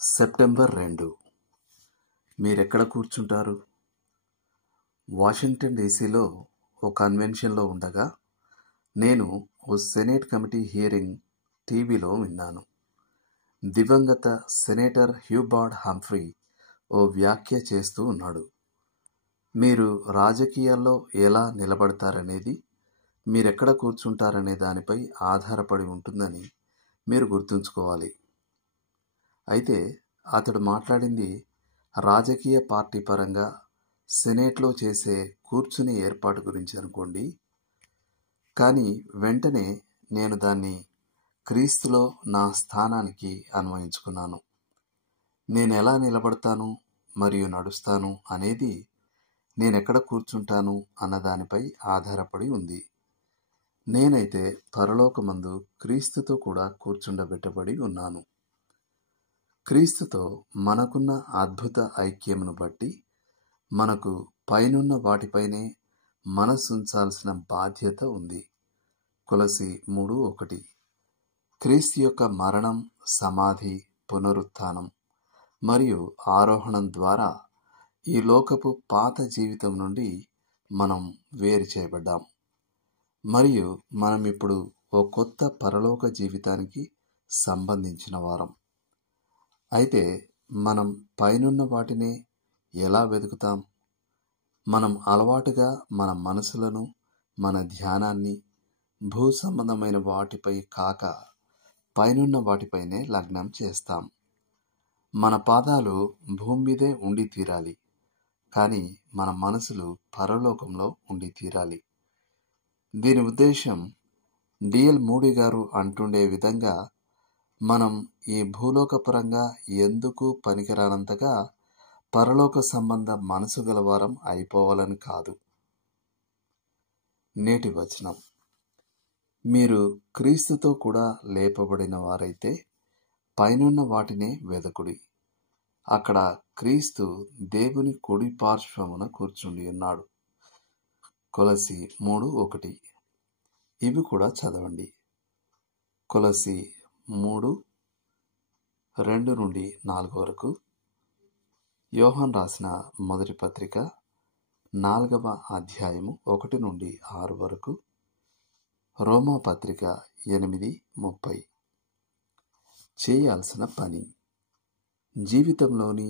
September 2. మీరెక్కడ కూర్చుంటారు? Washington డీసీలో ఓ కన్వెన్షన్లో ఉండగా నేను ఓ సెనేట్ కమిటీ హియరింగ్ టీవీలో విన్నాను. దివంగత సెనేటర్ హ్యూబార్డ్ హంఫ్రీ ఓ వ్యాఖ్య చేస్తూ ఉన్నాడు. మీరు రాజకీయాల్లో ఎలా నిలబడతారనేది మీరెక్కడ కూర్చుంటారనే దానిపై ఆధారపడి ఉంటుందని మీరు గుర్తుంచుకోవాలి. అయితే అతడు మాట్లాడింది రాజకీయ పార్టీ పరంగా సెనేట్లో చేసే కూర్చునే ఏర్పాటు గురించి అనుకోండి. కానీ వెంటనే నేను దాన్ని క్రీస్తులో నా స్థానానికి అన్వయించుకున్నాను. నేను ఎలా నిలబడతాను మరియు నడుస్తాను అనేది నేనెక్కడ కూర్చుంటాను అన్నదానిపై ఆధారపడి ఉంది. నేనైతే పరలోకమందు క్రీస్తుతో కూడా కూర్చుండబెట్టబడి ఉన్నాను. క్రీస్తుతో మనకున్న అద్భుత ఐక్యమును బట్టి మనకు పైనున్న వాటిపైనే మనసుంచాల్సిన బాధ్యత ఉంది. కొలస్సీ 3:1. క్రీస్తు యొక్క మరణం, సమాధి, పునరుత్థానం మరియు ఆరోహణం ద్వారా ఈ లోకపు పాత జీవితం నుండి మనం వేరు చేయబడ్డాం మరియు మనం ఇప్పుడు ఓ కొత్త పరలోక జీవితానికి సంబంధించిన వారం. అయితే మనం పైనున్న వాటినే ఎలా వెతుకుతాం? మనం అలవాటుగా మన మనసులను, మన ధ్యానాన్ని భూ సంబంధమైన వాటిపై కాక పైనున్న వాటిపైనే లగ్నం చేస్తాం. మన పాదాలు భూమి మీదే ఉండి తీరాలి, కానీ మన మనసులు పరలోకంలో ఉండి తీరాలి. దీని ఉద్దేశం డిఎల్ మూడీ గారు అంటుండే విధంగా మనం ఈ భూలోకపరంగా ఎందుకు పనికిరానంతగా పరలోక సంబంధ మనసు గలవారం అయిపోవాలని కాదు. నేటి వచనం: మీరు క్రీస్తుతో కూడా లేపబడిన వారైతే పైనున్న వాటినే వెదకుడి, అక్కడ క్రీస్తు దేవుని కుడి పార్శ్వమున కూర్చుండి ఉన్నాడు. కొలస్సీ 3:1. ఇవి కూడా చదవండి. కొలస్సీ 3:2-4 వరకు, యోహాను రాసిన మొదటి పత్రిక 4వ అధ్యాయము 1-6 వరకు, రోమా పత్రిక 8:30. చేయాల్సిన పని: జీవితంలోని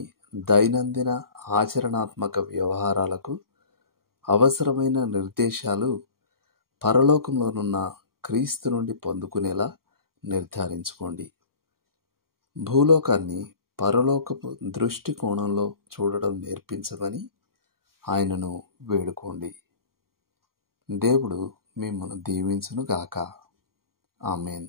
దైనందిన ఆచరణాత్మక వ్యవహారాలకు అవసరమైన నిర్దేశాలు పరలోకంలోనున్న క్రీస్తు నుండి పొందుకునేలా నిర్ధారించుకోండి. భూలోకాన్ని పరలోకపు దృష్టికోణంలో చూడడం నేర్పించమని ఆయనను వేడుకోండి. దేవుడు మిమ్మల్ని దీవించునుగాక. ఆమేన్.